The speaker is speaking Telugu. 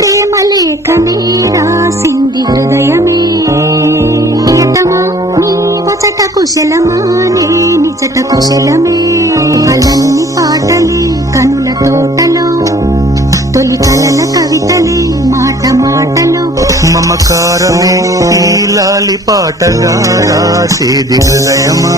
ప్రేమ లేఖనే రాసింది హృదయమే ప్రియతమా పచట కుశలమా నిచట కుశలమే అలన్ని పాటలే కనుల తోటలో తొలి కలల కవితలే మాట మాటలో మమకారమే ఈ లాలి పాటగా రాసేది హృదయమా